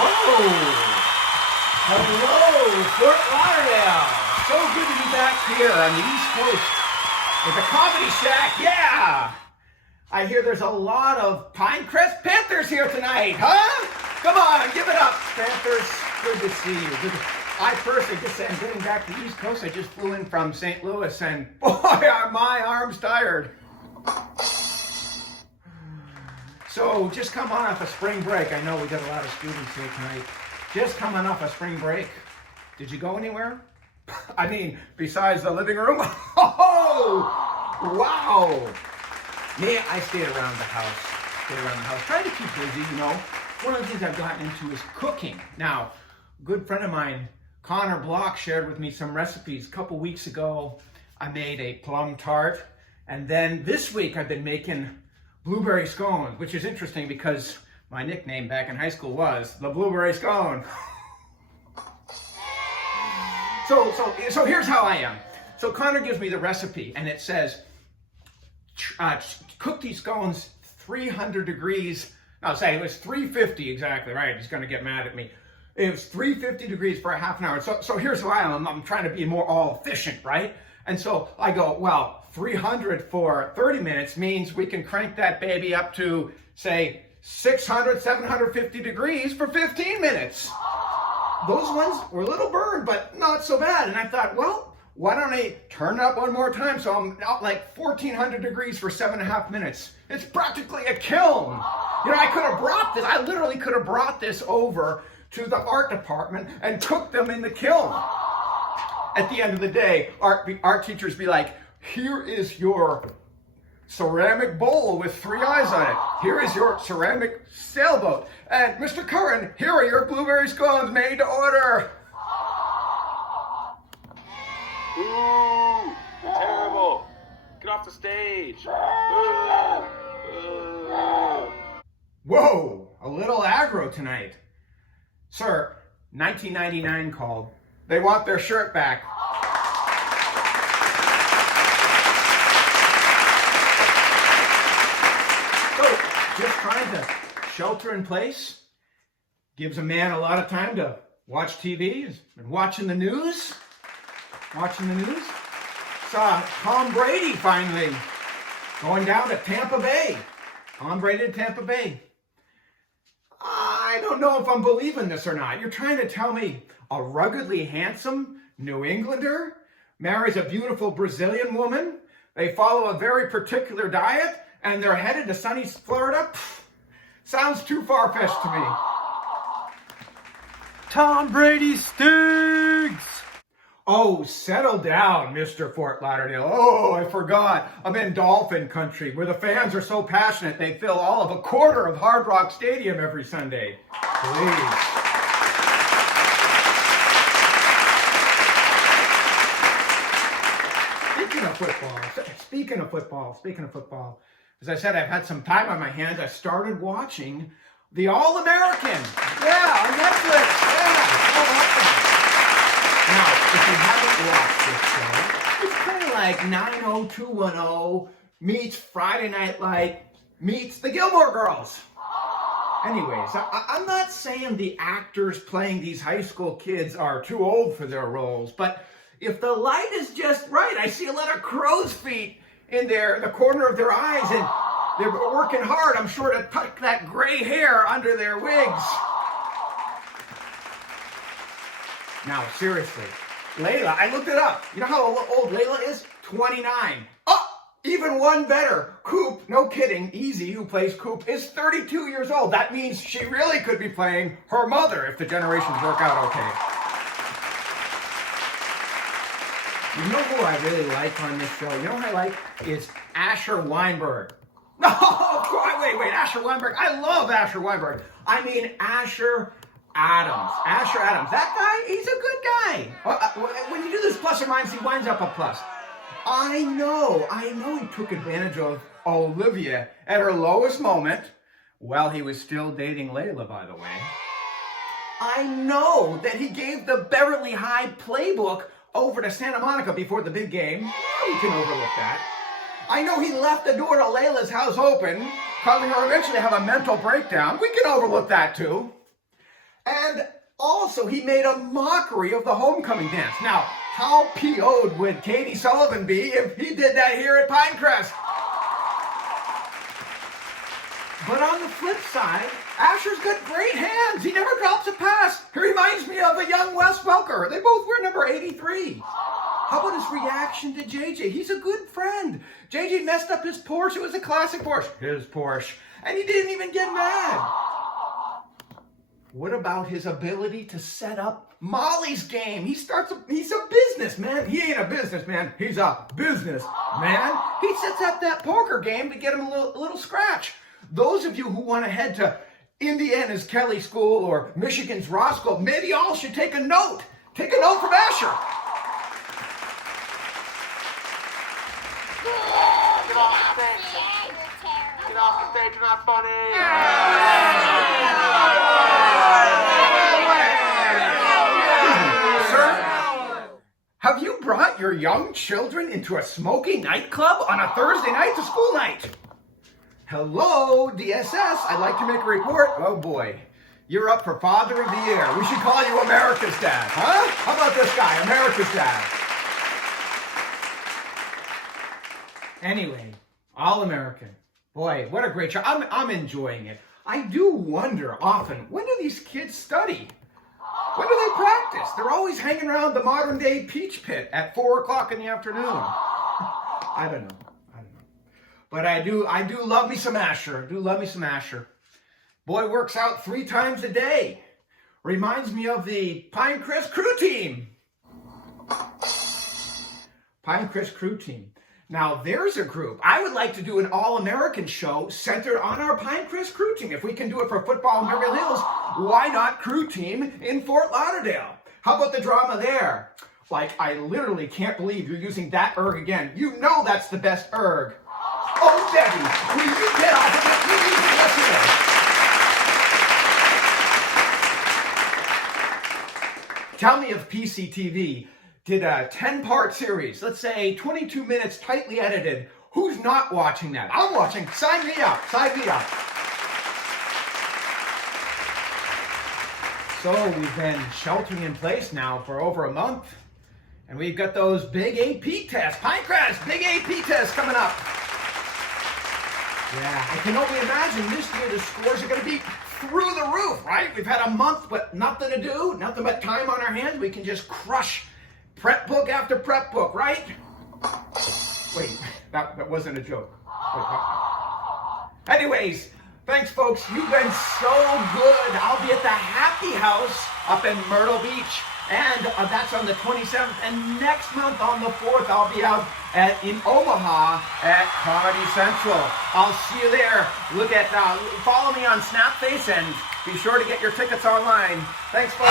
Whoa! Hello, Fort Lauderdale. So good to be back here on the East Coast at the Comedy Shack. Yeah! I hear there's a lot of Pinecrest Panthers here tonight, huh? Come on, give it up, Panthers. Good to see you. I personally just said, I'm getting back to the East Coast. I just flew in from St. Louis, and boy, are my arms tired. So just come on off a spring break. I know we got a lot of students here tonight. Just coming off a spring break. Did you go anywhere? I mean, besides the living room? Oh, wow. Me, I stayed around the house. Trying to keep busy, you know. One of the things I've gotten into is cooking. Now, a good friend of mine, Connor Block, shared with me some recipes. A couple weeks ago, I made a plum tart. And then this week, I've been making blueberry scones, which is interesting because my nickname back in high school was the Blueberry Scone. So here's how I am. So Connor gives me the recipe, and it says, cook these scones 300 degrees. No, say it was 350 exactly, right? He's going to get mad at me. It was 350 degrees for a half an hour. So here's why I'm trying to be more all efficient, right? And so I go, well, 300 for 30 minutes means we can crank that baby up to, say, 600, 750 degrees for 15 minutes. Those ones were a little burned, but not so bad. And I thought, well, why don't I turn it up one more time so I'm out like 1400 degrees for 7.5 minutes. It's practically a kiln. You know, I literally could have brought this over to the art department and cooked them in the kiln. At the end of the day, art teachers be like, here is your ceramic bowl with 3 eyes on it. Here is your ceramic sailboat. And Mr. Curran, here are your blueberry scones made to order. Ooh, terrible. Get off the stage. Ooh. Ooh. Whoa, a little aggro tonight. Sir, 1999 called. They want their shirt back. Just trying to shelter in place gives a man a lot of time to watch TV. He's been watching the news. Saw Tom Brady finally going down to Tampa Bay. Tom Brady to Tampa Bay. I don't know if I'm believing this or not. You're trying to tell me a ruggedly handsome New Englander marries a beautiful Brazilian woman. They follow a very particular diet, and they're headed to sunny Florida? Pfft, sounds too far-fetched to me. Tom Brady stinks! Oh, settle down, Mr. Fort Lauderdale. Oh, I forgot. I'm in Dolphin country, where the fans are so passionate they fill all of a quarter of Hard Rock Stadium every Sunday. Please. Speaking of football, as I said, I've had some time on my hands. I started watching The All-American. Yeah, on Netflix. Yeah, all about that. Now, if you haven't watched this show, it's kind of like 90210 meets Friday Night Lights meets The Gilmore Girls. Anyways, I'm not saying the actors playing these high school kids are too old for their roles, but if the light is just right, I see a lot of crow's feet in the corner of their eyes, and they're working hard, I'm sure, to tuck that gray hair under their wigs. Now, seriously, Layla, I looked it up. You know how old Layla is? 29. Oh, even one better. Coop, no kidding, Easy, who plays Coop, is 32 years old. That means she really could be playing her mother if the generations work out okay. You know who I really like on this show? You know who I like? Is Asher Weinberg. No, wait, Asher Weinberg. I love Asher Weinberg. I mean Asher Adams. Asher Adams. That guy, he's a good guy. When you do this plus or minus, he winds up a plus. I know he took advantage of Olivia at her lowest moment while he was still dating Layla, by the way. I know that he gave the Beverly High playbook over to Santa Monica before the big game. Yeah, we can overlook that. I know he left the door to Layla's house open causing her eventually to have a mental breakdown. We can overlook that too. And also, he made a mockery of the homecoming dance. Now, how PO'd would Katie Sullivan be if he did that here at Pinecrest? But on the flip side, Asher's got great hands. He never drops a pass. He reminds me of a young Wes Welker. They both wear number 83. How about his reaction to JJ? He's a good friend. JJ messed up his Porsche. It was a classic Porsche. His Porsche. And he didn't even get mad. What about his ability to set up Molly's game? He's a businessman. He ain't a businessman. He's a businessman. He sets up that poker game to get him a little scratch. Those of you who want to head to Indiana's Kelly School or Michigan's Ross School, maybe y'all should take a note. Take a note from Asher. Get off the stage. Get off the stage. You're not funny. Sir, have you brought your young children into a smoky nightclub on a Thursday night to school night? Hello, DSS. I'd like to make a report. Oh boy, you're up for Father of the Year. We should call you America's Dad, huh? How about this guy, America's Dad? Anyway, All-American. Boy, what a great show. I'm enjoying it. I do wonder often, when do these kids study? When do they practice? They're always hanging around the modern-day Peach Pit at 4 o'clock in the afternoon. I don't know. But I do love me some Asher. I do love me some Asher. Boy works out 3 times a day. Reminds me of the Pinecrest Crew Team. Pinecrest Crew Team. Now, there's a group. I would like to do an all-American show centered on our Pinecrest Crew Team. If we can do it for football in Beverly Hills, why not Crew Team in Fort Lauderdale? How about the drama there? Like, I literally can't believe you're using that erg again. You know that's the best erg. Oh, Debbie, will you get off of it? You need to listen. Tell me if PCTV did a 10-part series, let's say 22 minutes tightly edited. Who's not watching that? I'm watching. Sign me up. Sign me up. So we've been sheltering in place now for over a month. And we've got those big AP tests. Pinecrest, big AP tests coming up. Yeah, I can only imagine this year the scores are going to be through the roof, right? We've had a month but nothing to do, nothing but time on our hands. We can just crush prep book after prep book, right? Wait, that wasn't a joke. Wait. Anyways, thanks folks. You've been so good. I'll be at the Happy House up in Myrtle Beach. And that's on the 27th. And next month on the 4th, I'll be out in Omaha at Comedy Central. I'll see you there. Follow me on Snapface and be sure to get your tickets online. Thanks, folks.